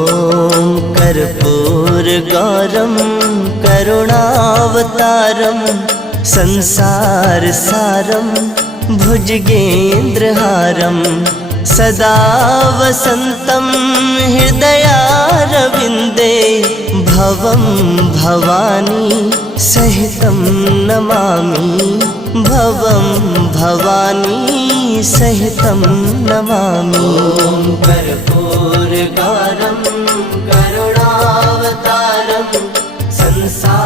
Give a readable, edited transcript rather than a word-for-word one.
ॐ कर्पूरगौरं करुणावतारं संसारसारं भुजगेन्द्रहारं सदा वसन्तं हृदयारविन्दे भवं भवानी सहितं नमामि भवं भवानी सहितं नमामि। कर्पूरगौरं करुणावतारं संसार